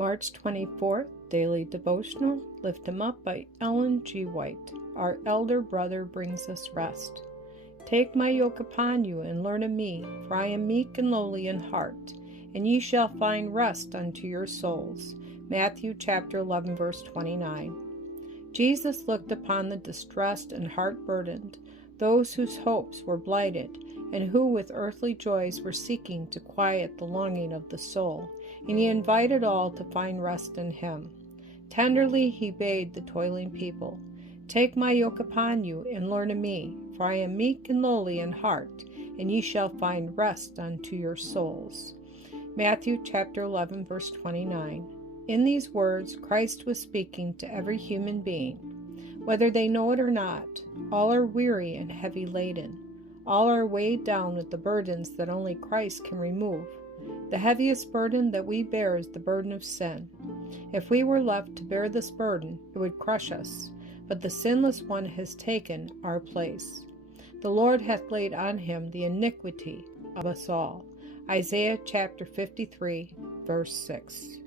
March 24th, Daily Devotional, Lift Him Up by Ellen G. White. Our elder brother brings us rest. Take my yoke upon you and learn of me, for I am meek and lowly in heart, and ye shall find rest unto your souls. Matthew chapter 11, verse 29. Jesus looked upon the distressed and heart-burdened, those whose hopes were blighted, and who with earthly joys were seeking to quiet the longing of the soul, and he invited all to find rest in him. Tenderly he bade the toiling people, Take my yoke upon you, and learn of me, for I am meek and lowly in heart, and ye shall find rest unto your souls. Matthew chapter 11, verse 29. In these words, Christ was speaking to every human being. Whether they know it or not, all are weary and heavy laden. All are weighed down with the burdens that only Christ can remove. The heaviest burden that we bear is the burden of sin. If we were left to bear this burden, it would crush us, but the sinless one has taken our place. The Lord hath laid on him the iniquity of us all. Isaiah chapter 53, verse 6.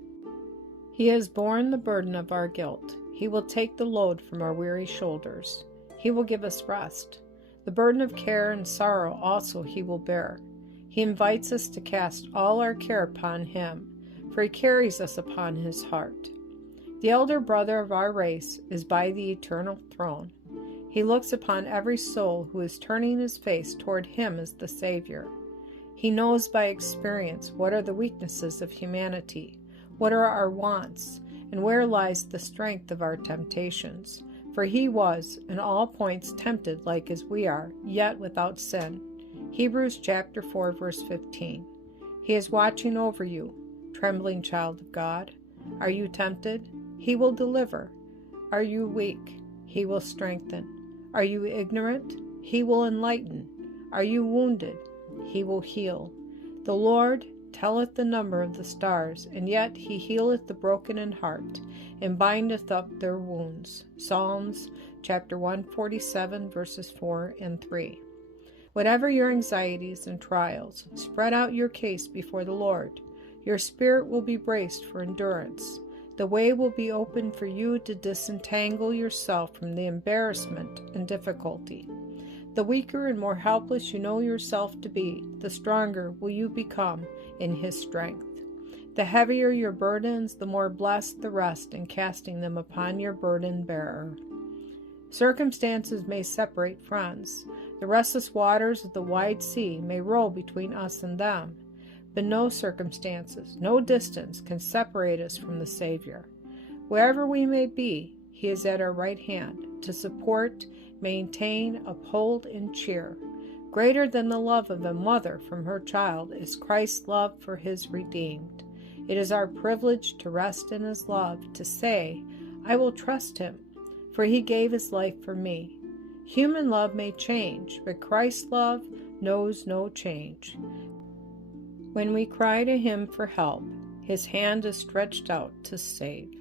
He has borne the burden of our guilt. He will take the load from our weary shoulders. He will give us rest. The burden of care and sorrow also he will bear. He invites us to cast all our care upon him, for he carries us upon his heart. The elder brother of our race is by the eternal throne. He looks upon every soul who is turning his face toward him as the Savior. He knows by experience what are the weaknesses of humanity, what are our wants, and where lies the strength of our temptations. For he was, in all points, tempted like as we are, yet without sin. Hebrews chapter 4, verse 15. He is watching over you, trembling child of God. Are you tempted? He will deliver. Are you weak? He will strengthen. Are you ignorant? He will enlighten. Are you wounded? He will heal. The Lord telleth the number of the stars, and yet he healeth the broken in heart, and bindeth up their wounds. Psalms chapter 147, verses 4 and 3. Whatever your anxieties and trials, spread out your case before the Lord. Your spirit will be braced for endurance. The way will be open for you to disentangle yourself from the embarrassment and difficulty. The weaker and more helpless you know yourself to be, the stronger will you become in his strength. The heavier your burdens, the more blessed the rest in casting them upon your burden bearer. Circumstances may separate friends. The restless waters of the wide sea may roll between us and them, but no circumstances, no distance can separate us from the Savior. Wherever we may be, he is at our right hand to support, maintain, uphold, and cheer. Greater than the love of a mother from her child is Christ's love for his redeemed. It is our privilege to rest in his love, to say, I will trust him, for he gave his life for me. Human love may change, but Christ's love knows no change. When we cry to him for help, his hand is stretched out to save.